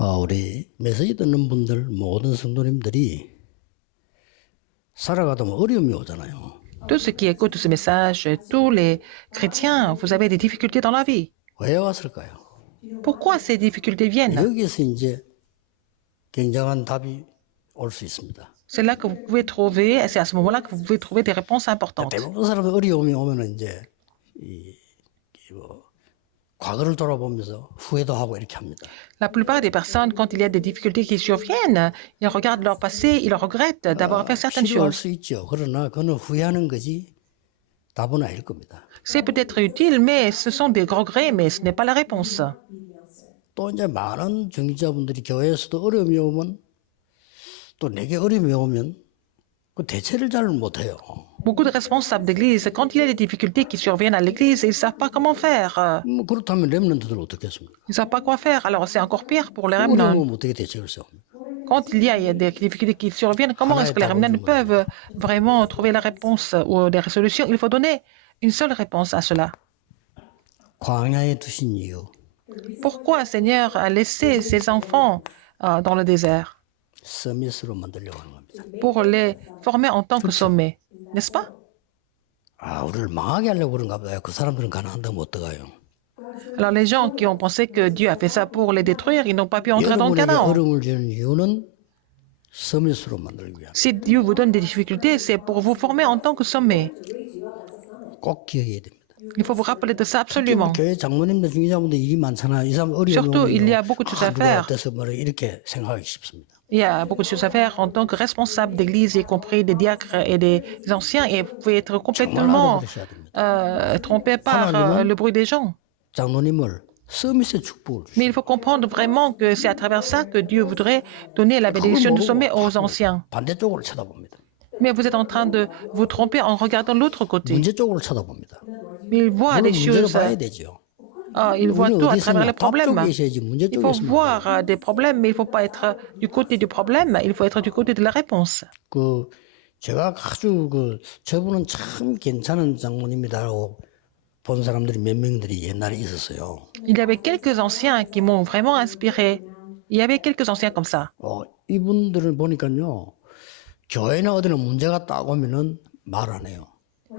우리 메시지 듣는 분들 모든 성도님들이 살아가다 보면 어려움이 오잖아요. Tous ceux qui écoutent ce message, tous les chrétiens, vous avez des difficultés dans la vie. 왜 왔을까요? Pourquoi ces difficultés viennent? 여기서 이제 굉장한 답이 올 수 있습니다. C'est là que vous pouvez trouver, c'est à ce moment-là que vous pouvez trouver des réponses importantes. 대부분 사람들 어려움이 오면은 이제 과거를 돌아보면서 후회도 하고 이렇게 합니다. La plupart des personnes, quand il y a des difficultés qui surviennent, ils regardent leur passé, ils regrettent d'avoir fait certaines 필요할 choses. 수 있죠. 그러나 그는 후회하는 거지 답은 아닐 겁니다. C'est peut-être utile, mais ce sont des regrets, mais ce n'est pas la réponse. 또 이제 많은 중직자분들이 교회에서도 어려움이 오면 또 내게 어려움이 오면 그 대처를 잘 못해요. Beaucoup de responsables d'église, quand il y a des difficultés qui surviennent à l'église, ils ne savent pas comment faire. 뭐 그렇다면 렘넌트들 어떻게 했습니까? Ils ne savent pas quoi faire. Alors c'est encore pire pour les remnants. 어려움은 어떻게 대책을 세웁니까? Quand il y a des difficultés qui surviennent, comment est-ce que les remnants peuvent vraiment trouver la réponse ou des résolutions? Il faut donner une seule réponse à cela. 광야에 두신 이유 Pourquoi Seigneur a laissé ses enfants dans le désert? 서밋으로 만들려고 하는 겁니다. Pour les former en tant que sommet, n'est-ce pas? 우리를 망하게 하려고 그런가 보다. 그 사람들은 가난한데 못 들어가요. Alors les gens qui ont pensé que Dieu a fait ça pour les détruire, ils n'ont pas pu entrer dans le 여러분에게 Canaan. 어려움을 주는 이유는 서밋으로 만들기 위한. Si Dieu vous donne des difficultés, c'est pour vous former en tant que sommet. 꼭 기억해야 됩니다. Il faut vous rappeler de ça absolument. 교회 장로님들 중직자분들 일이 많잖아. 이 사람 어려움이 Surtout, il y a 오면 beaucoup de choses à 누가 faire. 어때서 뭐래 이렇게 생각하기 쉽습니다. Il y a beaucoup de choses à faire en tant que responsable d'église, y compris des diacres et des anciens, et vous pouvez être complètement 그러셔야 됩니다. trompé par le bruit des gens. 장로님을 서밋의 축복을 주시고 Mais il faut comprendre vraiment que c'est à travers ça que Dieu voudrait donner la bénédiction du sommet aux anciens. 반대쪽으로 쳐다봅니다. Mais vous êtes en train de vous tromper en regardant l'autre côté. 문제 쪽으로 쳐다봅니다. Mais il voit 물론 les 문제를 choses, 봐야 되죠. il voit 우리는 tout à 어디 travers 있으면 les 밥 problèmes. 쪽에 있어야지 문제 Il 쪽에 faut 있으면 voir des problèmes, mais il ne faut pas être du côté du problème, il faut être du côté de la réponse. 제가 아주 저분은 참 괜찮은 장모님이다라고 본 사람들이 몇 명들이 옛날에 있었어요. Il y avait quelques anciens qui m'ont vraiment inspiré. Il y avait quelques anciens comme ça. 이분들을 보니까요, 교회나 어디나 문제가 딱 오면은 말 안 해요.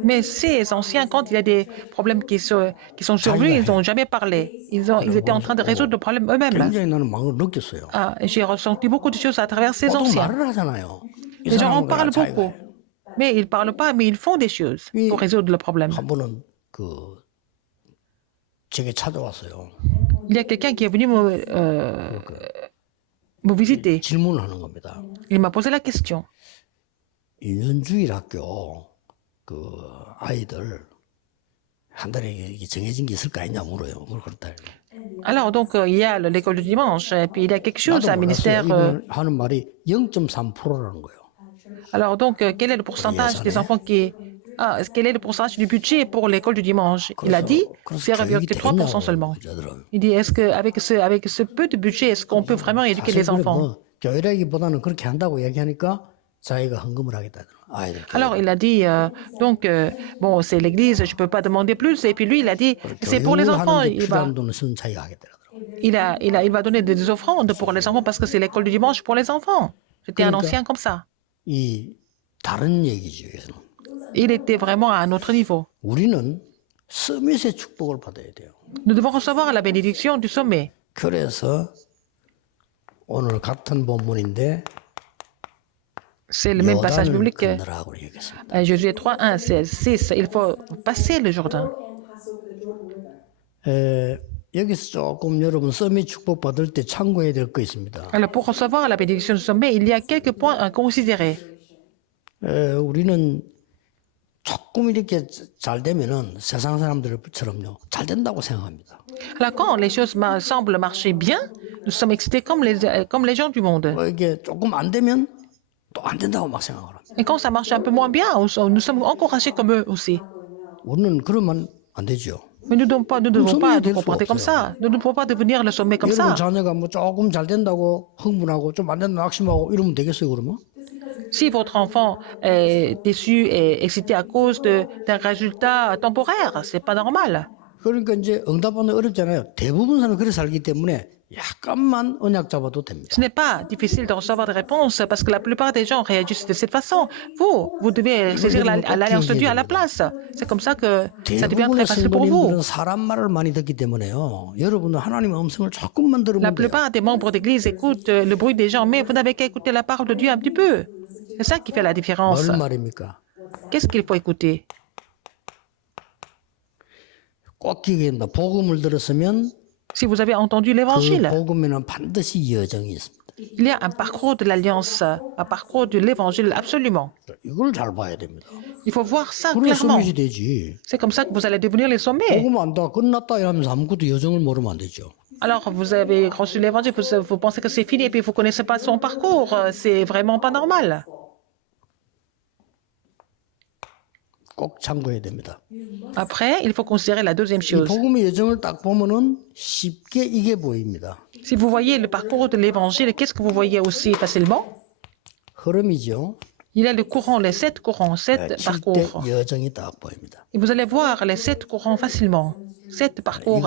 Mais ces anciens, quand il y a des problèmes qui sont survenus, ils n'ont jamais parlé. Ils étaient en train de résoudre le problème eux-mêmes. 굉장히 나는 망을 느꼈어요. J'ai ressenti beaucoup de choses à travers ces 보통 anciens. 말을 하잖아요. 이 Les gens en 사람은 parlent 자기가 beaucoup. 해요. Mais ils ne parlent pas, mais ils font des choses pour résoudre le problème. 한 번은 제게 찾아왔어요. Il y a quelqu'un qui est venu me visiter. 질문을 하는 겁니다. Il m'a posé la question. 인순주일 학교 아이들 한 달에 이게 정해진 게 있을 거 아니냐 물어요. 뭘 그렇다. Alors, donc, il y a l'école du dimanche, et puis il y a quelque chose, un ministère. 이분 하는 말이 0.3%라는 거예요. Alors, donc, quel est le pourcentage des enfants quel est le pourcentage du budget pour l'école du dimanche? Il a dit 0,3% seulement. Il dit, est-ce qu'avec ce peu de budget, est-ce qu'on peut vraiment éduquer les enfants? 교회라기보다는 그렇게 한다고 얘기하니까 자기가 헌금을 하겠다는 아이들. Alors, il a dit, bon, c'est l'église, je ne peux pas demander plus. Et puis lui, il a dit, c'est pour les enfants. 필요한 돈을 쓰는 자기가 하겠더라고요. Il va donner des offrandes pour les enfants parce que c'est l'école du dimanche pour les enfants. C'était un ancien comme ça. 이 다른 얘기죠. 여기서는. Il était vraiment à un autre niveau. 우리는 서밋의 축복을 받아야 돼요. Nous devons recevoir la bénédiction du sommet. 그래서 오늘 같은 본문인데 C'est le même passage 요단을 biblique. 건너라고 얘기했습니다. Josué 3, 1, 6. Il faut passer le Jourdain. 여기서 조금 여러분 서밋 축복 받을 때 참고해야 될 거 있습니다. Alors, pour recevoir la bénédiction du sommet, il y a quelques points à considérer. 우리는 조금 이렇게 잘 되면은 세상 사람들처럼요 잘 된다고 생각합니다. Alors, quand les choses semblent marcher bien, nous sommes excités comme les gens du monde. 이게 조금 안 되면 또 안 된다고 막 생각을 합니다. Et quand ça marche un peu moins bien, nous sommes encouragés comme eux aussi. 우리는 그러면 안 되죠. Mais nous ne devons pas nous comporter comme ça. Nous ne pouvons pas devenir le sommet comme 여러분 ça. 자녀가 뭐 조금 잘 된다고 흥분하고 좀 안 된다 낙심하고 이러면 되겠어요 그러면? Si votre enfant est déçu et excité à cause d'un résultat temporaire, c'est pas normal. 그러니까 이제 응답하는 어렵잖아요. 대부분 사람은 그렇게 살기 때문에 약간만 언약 잡아도 됩니다. Ce n'est pas difficile de recevoir des réponses parce que la plupart des gens réagissent de cette façon. Vous devez saisir l'alliance de Dieu à la place. C'est comme ça que ça devient très 대부분의 facile pour vous. 성도님들은 사람 말을 많이 듣기 때문에요. 여러분은 하나님의 음성을 조금만 La 들으면 돼요. plupart des membres d'église écoutent le bruit des gens, mais vous n'avez qu'à écouter la parole de Dieu un petit peu. C'est ça qui fait la différence. 뭘 말입니까? Qu'est-ce qu'il faut écouter? 꼭 기억합니다. 복음을 들었으면 Si vous avez entendu 그 l'évangile, 복음에는 반드시 여정이 있습니다. il y a un parcours de l'alliance, un parcours de l'évangile, absolument. 이걸 잘 봐야 됩니다. Il faut voir ça 그래 clairement. 서밋이 되지. C'est comme ça que vous allez devenir les sommets. 복음 안다 끝났다 이러면서 아무것도 여정을 모르면 안 되죠. Alors, vous avez reçu l'évangile, vous pensez que c'est fini et puis vous ne connaissez pas son parcours. C'est vraiment pas normal. 꼭 참고해야 됩니다. Après, il faut considérer la deuxième 이 chose. 복음의 여정을 딱 보면은 쉽게 이게 보입니다. Si vous voyez le parcours de l'évangile, qu'est-ce que vous voyez aussi facilement? 흐름이죠. Il y a le courant, les 7 courants, 7 칠대 parcours. 여정이 딱 보입니다. Et vous allez voir les 7 courants facilement. 7 parcours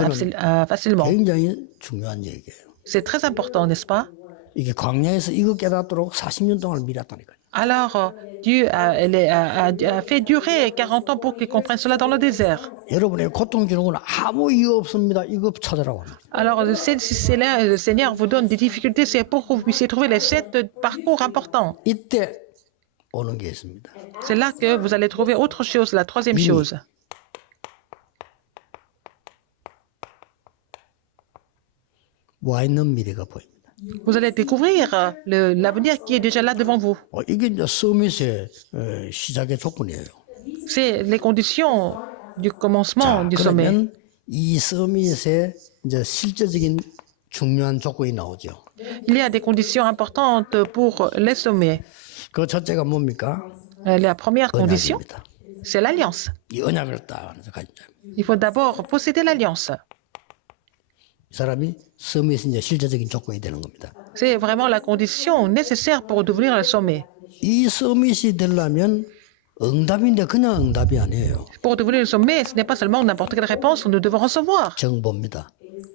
facilement. 굉장히 중요한 얘기예요. C'est très important, n'est-ce pas? 이게 광야에서 이거 깨닫도록 40년 동안 밀었다니까요. Alors, Dieu a fait durer 40 ans pour qu'ils comprennent cela dans le désert. 여러분의 고통 주는 건 아무 이유 없습니다. 이거 찾아라고 합니다. Alors, si le Seigneur vous donne des difficultés, c'est pour que vous puissiez trouver les 7 parcours importants. 이때 오는 게 있습니다. C'est là que vous allez trouver autre chose, la troisième chose. 와 있는 미래가 보입니다. Vous allez découvrir l'avenir qui est déjà là devant vous. 이게 이제 서밋의 시작의 조건이에요. C'est les conditions du commencement du sommet. 그러면 이 서밋의 이제 실제적인 중요한 조건이 나오죠. Il y a des conditions importantes pour les sommets. 그 첫째가 뭡니까? La première condition, 언약입니다. c'est l'alliance. 이 언약을 딱 하면서 가진 사람. Il faut d'abord posséder l'alliance. 이 사람이 서밋의 이제 실제적인 조건이 되는 겁니다. C'est vraiment la condition nécessaire pour devenir le sommet. 이 서밋이 되려면 응답인데 그냥 응답이 아니에요. Pour devenir le sommet, ce n'est pas seulement n'importe quelle réponse que nous devons recevoir. 정보입니다.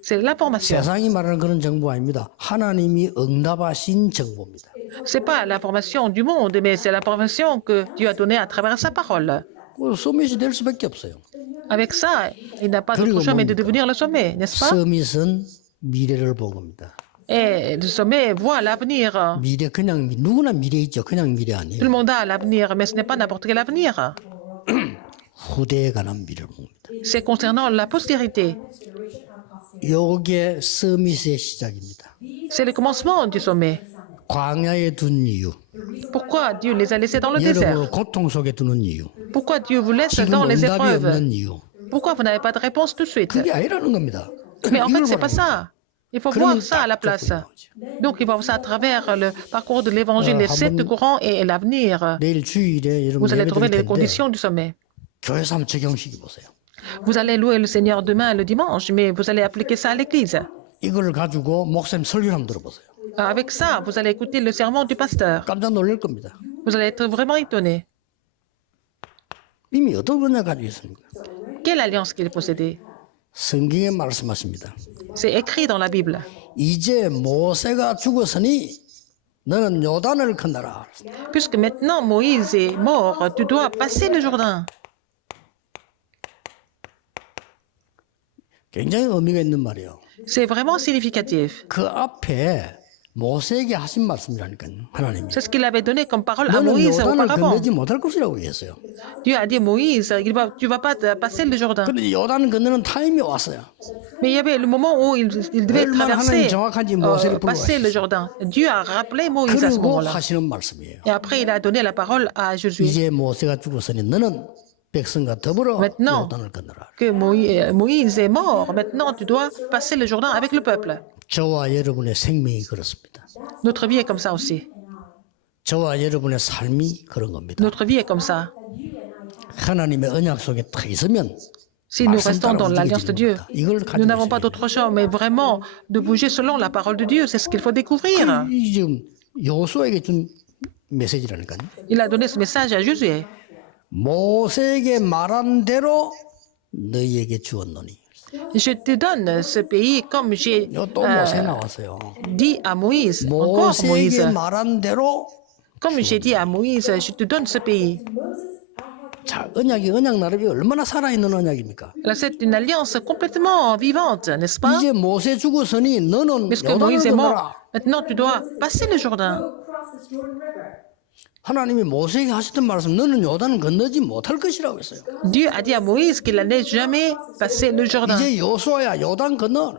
C'est l'information. 세상이 말하는 그런 정보 아닙니다. 하나님이 응답하신 정보입니다. C'est pas l'information du monde, mais c'est l'information que Dieu a donnée à travers sa parole. 그 서밋이 될 수밖에 없어요. Avec ça, il n'a pas d'autre choix mais de devenir le sommet, n'est-ce pas? 서밋은 미래를 본 겁니다. Et le sommet voit l'avenir. 미래 그냥 누구나 미래 있죠. 그냥 미래 Tout 아니에요. le monde a l'avenir, mais ce n'est pas n'importe quel avenir. 후대에 관한 미래를 본 겁니다. C'est concernant la postérité. 요게 서밋의 시작입니다. C'est le commencement du sommet. 광야에 둔 이유, Pourquoi Dieu les a laissés dans le désert? 여러분을 고통 속에 두는 이유, Pourquoi Dieu vous laisse 지금 dans les 응답이 épreuves? 없는 이유. Pourquoi vous n'avez pas de réponse tout de suite? 그게 아니라는 겁니다. Mais en fait, 이걸 c'est pas 말하는 거죠. ça. Il faut 그러면 voir ça à la 딱 place. 조건이 나오죠. Donc, il faut voir ça à travers le parcours de l'évangile, les 7 courants et l'avenir. 내일 주일에 여러분 Vous allez trouver 예배 les 드릴 텐데 conditions du sommet. 교회 삼체경식이 보세요. Vous allez louer le Seigneur demain, le dimanche, mais vous allez appliquer ça à l'église. 이걸 가지고 목사님 설교를 한번 들어보세요. Avec ça, vous allez écouter le sermon du pasteur. 깜짝 놀랄 겁니다. Vous allez être vraiment étonné. 이미 어떤 언약 가지고 있습니까? Quelle alliance qu'il possédait? 성경에 말씀하십니다. C'est écrit dans la Bible. 이제 모세가 죽었으니 너는 요단을 건너라. Puisque maintenant Moïse est mort, tu dois passer le Jourdain. 굉장히 의미가 있는 말이에요. C'est vraiment significatif. 그 앞에 모세에게 하신 말씀이라니까요. 하나님이. C'est ce qu'il avait donné comme parole à 너는 Moïse 요단을 auparavant. 건너지 못할 것이라고 얘기했어요. Dieu a dit à Moïse, tu vas pas passer le Jourdain. 그런데 요단을 건너는 타임이 왔어요. Mais il y avait le moment où il devait 얼마나 traverser, 하나님 정확한지 모세를 passer le Jourdain. Dieu a rappelé Moïse à ce 그리고 moment-là. 하시는 말씀이에요. Et après, il a donné la parole à Josué. 이제 모세가 죽었으니 너는 백성과 더불어 Maintenant. 요단을 건너라. Que Moïse est mort. Maintenant, tu dois passer le Jourdain avec le peuple. 저와 여러분의 생명이 그렇습니다. Notre vie est comme ça aussi. 저와 여러분의 삶이 그런 겁니다. Notre vie est comme ça. 하나님의 언약 속에 터 있으면 Si nous restons dans l'alliance de Dieu, nous n'avons pas d'autre choix, mais vraiment de bouger selon la parole de Dieu. C'est ce qu'il faut découvrir. 이 지금 여호수아에게 준 메시지라니까요. Il a donné ce message à Josué. 모세에게 말한 대로 너희에게 주었노니. Je te donne ce pays comme j'ai 또 모세 나왔어요. dit à Moïse, encore Moïse. 모세에게 말한 대로 Comme j'ai dit à Moïse, je te donne ce pays. 자, 언약이 언약 나름이 얼마나 살아있는 언약입니까? Alors, c'est une alliance complètement vivante, n'est-ce pas? 이제 모세 죽었으니 너는 Puisque 요단을 Moïse est mort, 건너라. maintenant tu dois passer le Jourdain. 하나님이 모세에게 하셨던 말씀 너는 요단을 건너지 못할 것이라고 했어요. Dieu a dit à Moïse qu'il n'allait jamais passer le Jourdain. 이제 요수아야 요단 건너.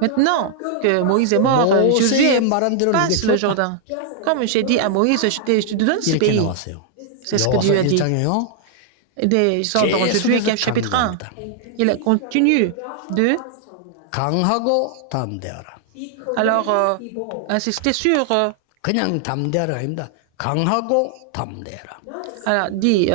Maintenant que Moïse est mort, Josué 모세의 말한 대로 passe 이게 le 줬다. Jourdain. Comme j'ai dit à Moïse, je te donne ce 이렇게 pays. 나왔어요. C'est ce que Dieu a dit. 1장에요. Ils sont dans Josué chapitre 1. Il continue de 강하고 담대하라. alors insister sur 그냥 담대하라 아닙니다. 강하고 담대하라. alors, dit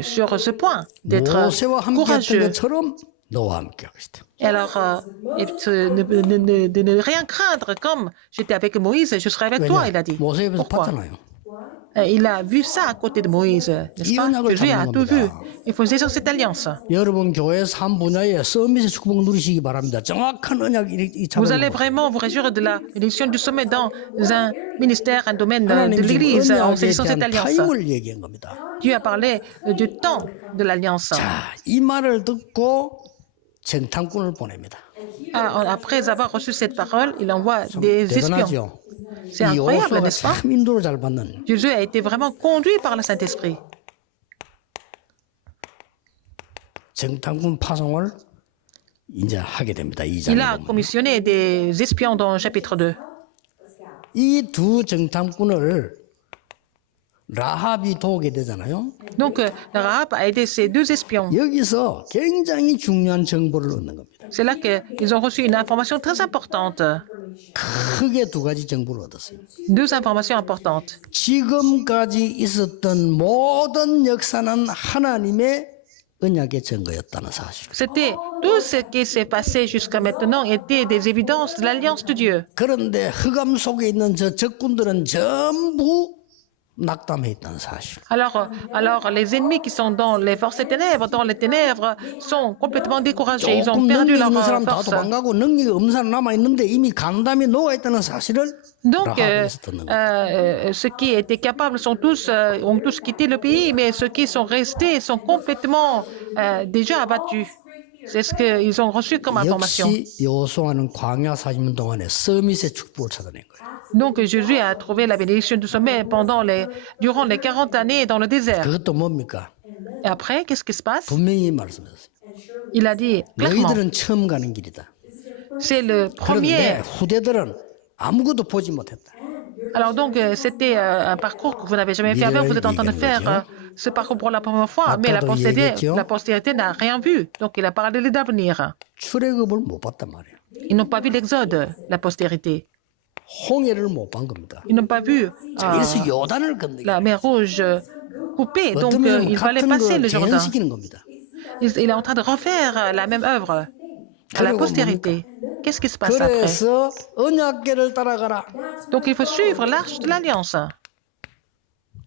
sur ce point d'être 모세와 함께 했던 courageux. 것처럼 너와 함께 하겠다. Et alors, de ne rien craindre, comme j'étais avec Moïse, je serai avec toi, il a dit. 모세 옆에서 Pourquoi? 봤잖아요. Il a vu ça à côté de Moïse, n'est-ce pas? Josué a tout vu. Il faisait sur cette alliance. 여러분 교회 3분야에 서밋의 축복 누리시기 바랍니다. 정확한 언약 이 Vous allez 잡아놓은 vraiment vous réjouir de la bénédiction du sommet dans un ministère, un domaine de 하나님 지금 l'Église en 언약에 saisissant cette 대한 alliance. 타임을 얘기한 겁니다. Dieu a parlé du temps de l'alliance. 자, 이 말을 듣고 정탐꾼을 보냅니다. Après avoir reçu cette parole, il envoie des espions. 대단하죠. C'est 이 incroyable, 요수아가 n'est-ce pas? 참 인도를 잘 받는. Josué a été vraiment conduit par le Saint-Esprit. 정탐꾼 파송을 이제 하게 됩니다. 이 Il a 장에 보면. commissionné des espions dans le chapitre 2. 이 두 정탐꾼을 라합이 도우게 되잖아요. Donc, Rahab a aidé ces deux espions. 여기서 굉장히 중요한 정보를 얻는 겁니다. C'est là qu'ils ont reçu une information très importante. 크게 두 가지 정보를 얻었어요. Deux informations importantes. 지금까지 있었던 모든 역사는 하나님의 언약의 증거였다는 사실. C'était tout ce qui s'est passé jusqu'à maintenant était des évidences de l'alliance de Dieu. 그런데 흑암 속에 있는 저 적군들은 전부 낙담해 있다는 사실. Alors, les ennemis qui sont dans les forces des ténèbres, dans les ténèbres, sont complètement découragés. Ils ont 조금 perdu 능력 leur 있는 사람 다 force. 도망가고 능력이 없는 사람 남아 있는데 이미 간담이 녹아 있다는 사실을 Donc, 라합에서 듣는 거예요. ceux qui étaient capables ont tous quitté le pays, mais ceux qui sont restés sont complètement déjà abattus. C'est ce qu'ils ont reçu comme information. 역시 여호수아는 광야 40년 동안에 서밋의 축복을 찾아낸 거예요. Donc, Jésus a trouvé la bénédiction du sommet durant les 40 années dans le désert. 그것도 뭡니까? Et après, qu'est-ce qui se passe? 분명히 말씀했어요. Il a dit clairement, 너희들은 처음 가는 길이다. c'est le 그런데 premier. 후대들은 아무것도 보지 못했다. Alors donc, c'était un parcours que vous n'avez jamais fait avant. Vous êtes en train de faire ce parcours pour la première fois, mais la postérité n'a rien vu. Donc, il a parlé d'avenir. 출애굽을 못 봤단 말이에요. Ils n'ont pas vu l'exode, la postérité. 홍해를 못 본 겁니다. Ils n'ont pas vu 자, 그래서 요단을 건너게. la mer rouge coupée. Donc, 어쩌면 il fallait 같은 passer 걸 le Jourdain. 재현시키는 겁니다. Il est en train de refaire la même œuvre à la postérité. Qu'est-ce qui se passe après? 그래서 언약궤를 따라가라. Donc, il faut suivre l'arche de l'Alliance.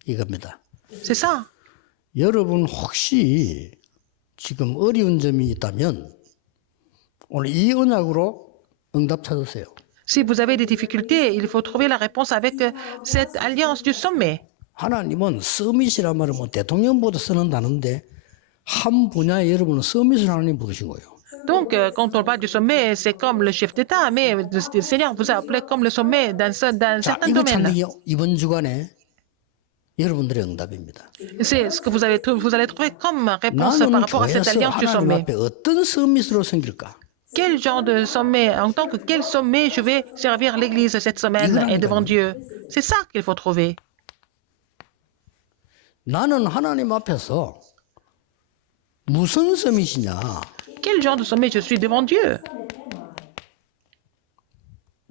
이겁니다. C'est ça. 여러분 혹시 지금 어려운 점이 있다면 오늘 이 언약으로 응답 찾으세요. Si vous avez des difficultés, il faut trouver la réponse avec cette alliance du sommet. 하나님은 서밋이란 말은 뭐 대통령보다 쓰는다는데 한 분야에 여러분은 서밋을 하나님 부르신 거예요. Donc, quand on parle du sommet, c'est comme le chef d'État, mais le Seigneur vous a appelé comme le sommet d'un 자, certain 이거 domaine. 찾는 게 이번 주간에 여러분들의 응답입니다. C'est ce que vous allez trouver comme réponse par 나는 rapport à cette 교회에서 alliance du 하나님 sommet. 앞에 어떤 서밋으로 섬길까? Quel genre de sommet, en tant que quel sommet je vais servir l'Église cette semaine et devant Dieu? C'est ça qu'il faut trouver. 나는 하나님 앞에서 무슨 서밋이냐? Quel genre de sommet je suis devant Dieu?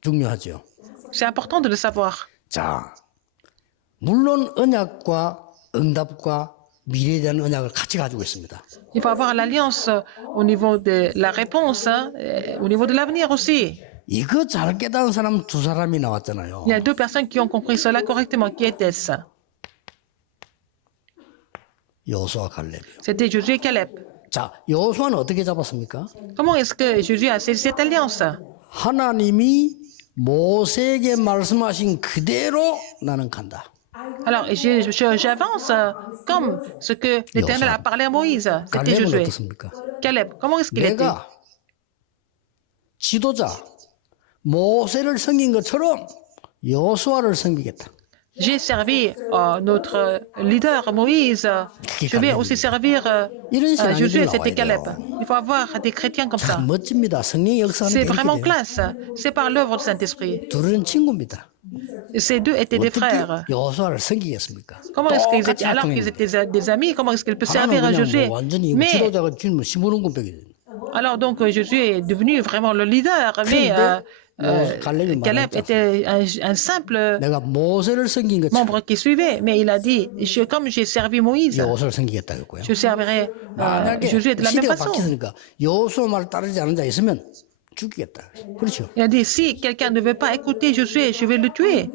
중요하죠. C'est important de le savoir. 자, 물론 언약과 응답과 미래에 대한 언약을 같이 가지고 있습니다. Il faut avoir l'alliance au niveau de la réponse, au niveau de l'avenir aussi. 이거 잘 깨달은 사람 두 사람이 나왔잖아요. Il y a deux personnes qui ont compris cela correctement. Qui étaient-ce? 여호수아 갈렙이요. C'était Josué et Caleb. 자, 여호수아는 어떻게 잡았습니까? Comment est-ce que Jésus a saisi cette alliance? 하나님이 모세에게 말씀하신 그대로 나는 간다. Alors, j'avance comme ce que l'Éternel a parlé à Moïse. C'était 갈렙은 Josué. 어떻습니까? Caleb, comment est-ce qu'il était? 내가 지도자 모세를 섬긴 것처럼 여호수아를 섬기겠다. J'ai servi notre leader Moïse. Je vais aussi servir 이런 식으로 Josué, 나와야 c'était Caleb. 돼요. Il faut avoir des chrétiens comme ça. 참 멋집니다. 성령의 역사는 C'est 이렇게 vraiment 돼요. classe. C'est par l'œuvre du Saint-Esprit. 둘은 친구입니다. Ces deux étaient des 어떻게 frères. 여호수아를 섬기겠습니까? Comment est-ce qu'ils étaient, 똑같이 alors qu'ils 활동했는데. étaient des amis, comment est-ce qu'ils peuvent 하나는 servir à 그냥 Josué? 뭐 완전히 Mais, 지도자가 지금 시무룩군백이 돼요. alors donc Josué est devenu vraiment le leader, mais Caleb était un simple 내가 모세를 섬긴 것처럼 membre qui suivait. Mais il a dit, comme j'ai servi Moïse, 여호수아를 섬기겠다 했고요. je servirai 만약에 Josué de la même 시대가 façon. 바뀌었으니까 여호수아 말 따르지 않은 자 있으면 죽이겠다. 그렇죠. Il a dit, si quelqu'un ne veut pas écouter Josué, je vais le tuer.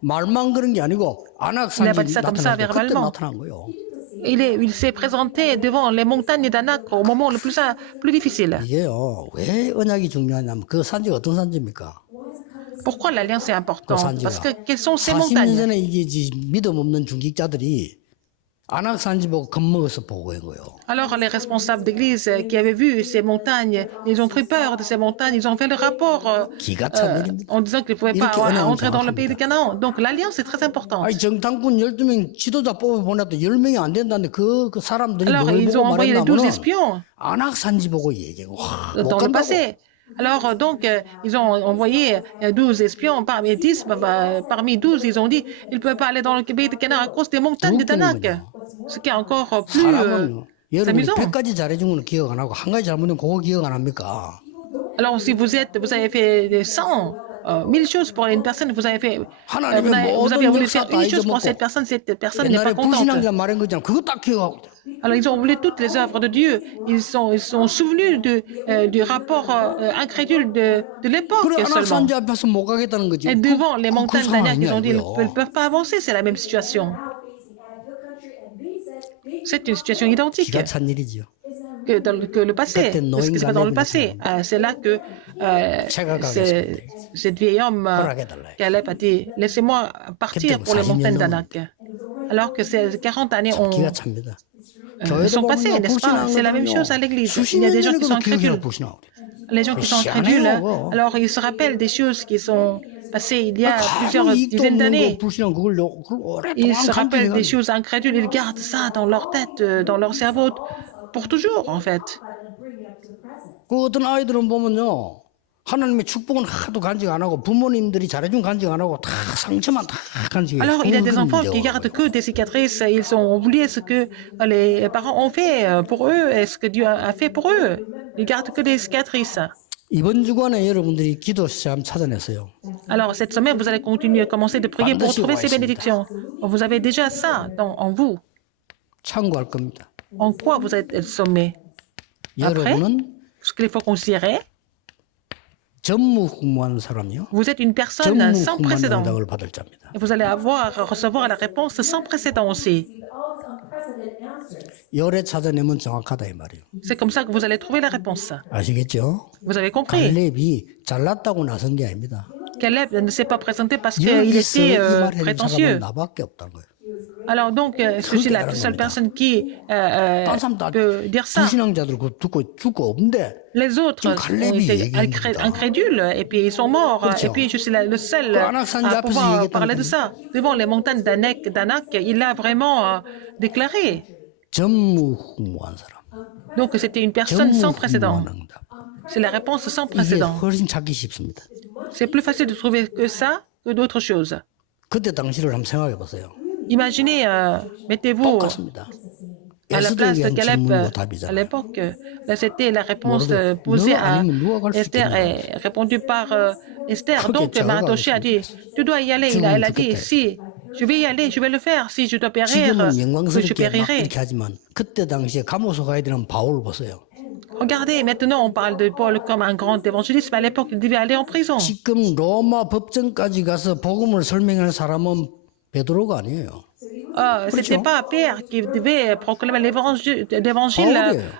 말만 그런 게 아니고 Il a 안악산지 pas dit ça comme ça 나타날 때 그때 verbalement. 나타난 거예요. Il s'est présenté devant les montagnes d'Anak au moment le plus difficile. 이게요. 왜 언약이 중요하냐면 그 산지가 어떤 산지입니까? Pourquoi l'alliance est importante? Parce que quelles sont ces 40년 montagnes? 전에 이게 믿음 없는 중직자들이 안악산지 보고 겁먹어서 보고한 거예요. Alors les responsables d'église qui avaient vu ces montagnes, ils ont pris peur de ces montagnes, ils ont fait le rapport 기가 찬 일입니다. en disant qu'ils ne pouvaient pas 이렇게 언약은 entrer dans le pays de 정확합니다. Canaan. Donc l'alliance est très importante. 아니 정탐꾼 12명 지도자 뽑아보냈다 10명이 안 된다는데 그 사람들이 Alors 뭘 ils ont 보고 envoyé les 12 말했냐면 espions 안악산지 보고 얘기하고 와, 못 dans le 간다고. passé. Alors donc ils ont envoyé 12 espions parmi 10, parmi 12 ils ont dit ils ne pouvaient pas aller dans le pays de Canaan à cause des montagnes de Tanak. Ce qui est encore plus 사람은 여러분이 amusant. 100가지 잘해준 거는 기억 안 하고 한 가지 잘못하면 그거 기억 안 합니까? Alors si vous avez fait des 100, 1000 choses pour une personne, vous avez fait, vous avez voulu faire une chose pour cette personne n'est pas 옛날에 contente. 불신앙자 말한 거잖아. 그거 딱 기억하고. Alors ils ont oublié toutes les œuvres de Dieu. Ils sont souvenus du rapport incrédule de l'époque 그래 seulement. 안악산지 앞에서 못 가겠다는 거지. Et devant les montagnes d'Anak, ils ont dit 상황이냐고요. ils ne peuvent pas avancer, c'est la même situation. C'est une situation identique 기가 찬 일이지요. que le passé, ce qui se passe dans le passé. C'est là que cette vieille homme, Caleb, a dit laissez-moi partir pour les montagnes d'Anak. Alors que ces 40 années 기가 찹니다. sont passées, n'est-ce pas? C'est la même chose à l'église. Il y a des gens qui sont incrédules. Les gens qui sont incrédules, alors ils se rappellent des choses qui sont passées il y a plusieurs dizaines d'années. Ils se rappellent des choses incrédules, ils gardent ça dans leur tête, dans leur cerveau, pour toujours, en fait. 그 어떤 아이들은 보면요. 하나님의 축복은 하도 간직 안 하고 부모님들이 잘해준 간직 안 하고 다 상처만 다 간직해요. Alors, il y a des enfants qui gardent que des cicatrices. Ils ont oublié ce que les parents ont fait pour eux et ce que Dieu a fait pour eux. Ils gardent que des cicatrices. 이번 주간에 여러분들이 기도 시간 찾아냈어요. Alors, cette semaine, vous allez continuer à commencer de prier pour trouver ces bénédictions. Vous avez déjà ça en vous. 참고할 겁니다. En quoi vous êtes sommé? Après, 여러분은 ce qu'il faut considérer, 전무후무한 사람이요. vous êtes une personne sans 전무후무한 précédent. 응답을 받을 자입니다. Et vous allez recevoir la réponse sans précédent aussi. 열에 찾아내면 정확하다 이 말이에요. C'est comme ça que vous allez trouver la réponse. 아시겠죠? Vous avez compris? 갈렙이 잘났다고 나선 게 아닙니다. Caleb ne s'est pas présenté parce qu'il 여기서 이 était 말하는 prétentieux. 사람은 나밖에 없다는 거예요. Alors donc, je suis la seule personne qui 딴 사람 다 peut dire ça. 불신앙자들 그거 듣고 죽고 없는데 Les autres ont été incrédules et puis ils sont morts. Et puis je suis le seul à pouvoir parler de ça. Devant les montagnes d'Anak, il a vraiment déclaré. 전무후무한 사람. Donc c'était une personne sans précédent. 전무후무한 응답. C'est la réponse sans 이게 précédent. 훨씬 찾기 쉽습니다. C'est plus facile de trouver que ça que d'autres choses. 그때 당시를 한번 생각해 보세요. Imaginez, mettez-vous 똑같습니다. à la place de 에스더에 Caleb 질문과 à 답이잖아요. l'époque. Là, c'était la réponse posée à Esther et répondue par Esther. Donc, Mardochée a dit, tu dois y aller. Elle a dit, si je vais y aller, je vais le faire. Si je dois périr, 지금은 je 영광스럽게 막 périrai. 이렇게 하지만 그때 당시에 감옥소 가야 되는 바울을 보세요. Regardez, maintenant, on parle de Paul comme un grand évangéliste, mais à l'époque, il devait aller en prison. 지금 로마 법정까지 가서 복음을 설명하는 사람은 베드로가 아니에요. c'était pas Pierre qui devait proclamer l'évangile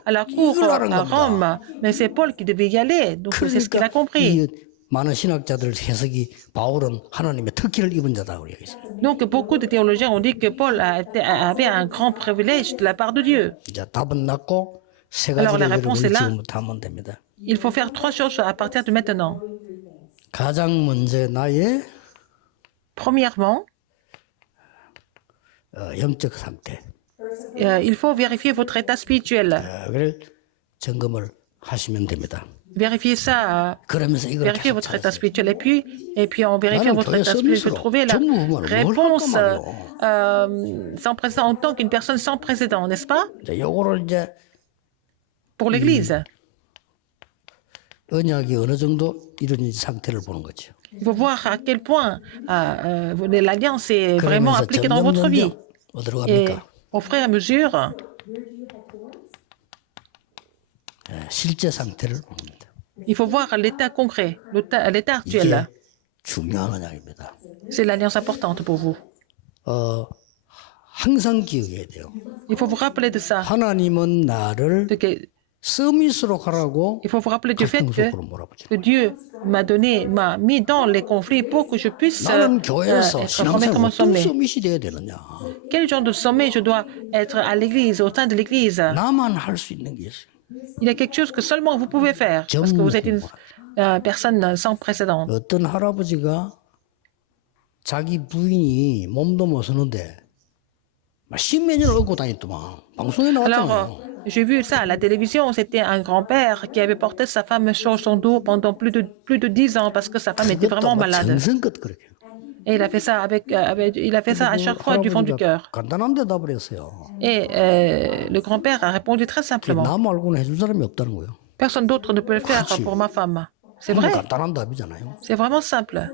à la cour à Rome, mais c'est Paul qui devait y aller. Donc c'est ce qu'il a compris. 이 많은 신학자들 해석이 바울은 하나님의 특기를 입은 자다고 얘기했어요. Donc beaucoup de théologiens ont dit que Paul avait un grand privilège de la part de Dieu. 이제 답은 났고 세 Alors, la 가지를 réponse est 여러분이 là. 지금부터 하면 됩니다. Il faut faire 3 choses à partir de maintenant. 가장 먼저 나의 Premièrement, 영적 상태, il faut vérifier votre état spirituel. 그걸 점검을 하시면 됩니다. Vérifiez ça. 그러면서 이걸 Vérifiez 잘 votre état 찾으세요. spirituel. Et puis en vérifiant 나는 votre 교회 état spirituel, 서밋으로 trouvez la 전무 후문을 뭘 réponse 할까 말이요. sans précédent en tant qu'une personne sans précédent, n'est-ce pas? 이제 요거를 이제 Pour l'Église. 언약이 어느 정도 이루어진 상태를 보는 거죠. Il faut voir à quel point l'alliance est vraiment 그러면서 appliquée dans votre vie. 어디로 Et 갑니까? au fur et à mesure, 실제 상태를 봅니다. il faut voir l'état concret, l'état 이게 actuel. 중요한 언약입니다. C'est l'alliance importante pour vous. 항상 기억해야 돼요. Il faut vous rappeler de ça. 하나님은 나를 서밋으로 가라고 Il faut vous rappeler du fait 갈등 속으로 몰아보죠. que Dieu m'a mis dans les conflits pour que je puisse 나는 교회에서 être formé 신앙생활 comme un 어떤 sommet. 서밋이 돼야 되느냐. Quel genre de sommet je dois être à l'église, au sein de l'église? 나만 할 수 있는 게 있어요. Il y a quelque chose que seulement vous pouvez faire parce que vous êtes une personne sans précédent. 어떤 할아버지가 자기 부인이 몸도 못 쓰는데 막 십몇 년을 업고 다녔더만 방송에 Alors, 나왔잖아요. j'ai vu ça à la télévision. C'était un grand-père qui avait porté sa femme sur son dos pendant plus de 10 ans parce que sa femme était vraiment malade. 정성껏 그렇게. Et il a fait ça il a fait ça à chaque fois du fond du cœur. 간단한 대답을 했어요. Et le grand-père a répondu très simplement. 나 말고는 해줄 사람이 없다는 거예요. Personne d'autre ne peut le faire pour ma femme. C'est vrai. 간단한 답이잖아요. C'est vraiment simple.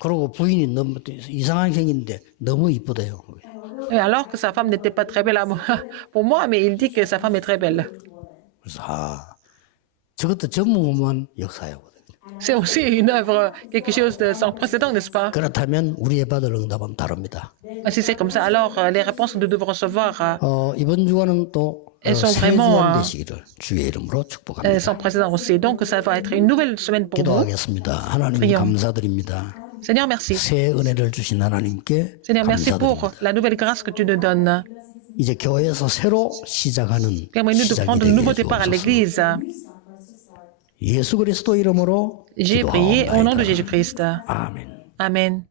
그리고 부인이 너무 이상한 생긴데 너무 이쁘대요. Et alors que sa femme n'était pas très belle pour moi, mais il dit que sa femme est très belle. 그래서 저것도 전무후무한 역사예요. C'est aussi une œuvre, quelque chose de sans précédent, n'est-ce pas? 그렇다면 우리의 받을 응답은 다릅니다. Si c'est comme ça, alors les réponses que nous devons recevoir 이번 주간은 또 elles sont 새 vraiment 주간 되시기를 주의 이름으로 축복합니다. sans précédent aussi. Donc ça va être une nouvelle semaine pour vous. 기도하겠습니다. 하나님 Prions. 감사드립니다. Seigneur, merci. 새 은혜를 주신 하나님께 Seigneur, merci pour 감사드립니다. la nouvelle grâce que tu nous donnes. 이제 교회에서 새로 시작하는 Permets-nous de 시작이 prendre un 되게 nouveau départ à 해주옵소서. l'église. 예수 그리스도 이름으로 J'ai prié au nom de 기도하옵나이다. Jésus-Christ. 아멘. Amen.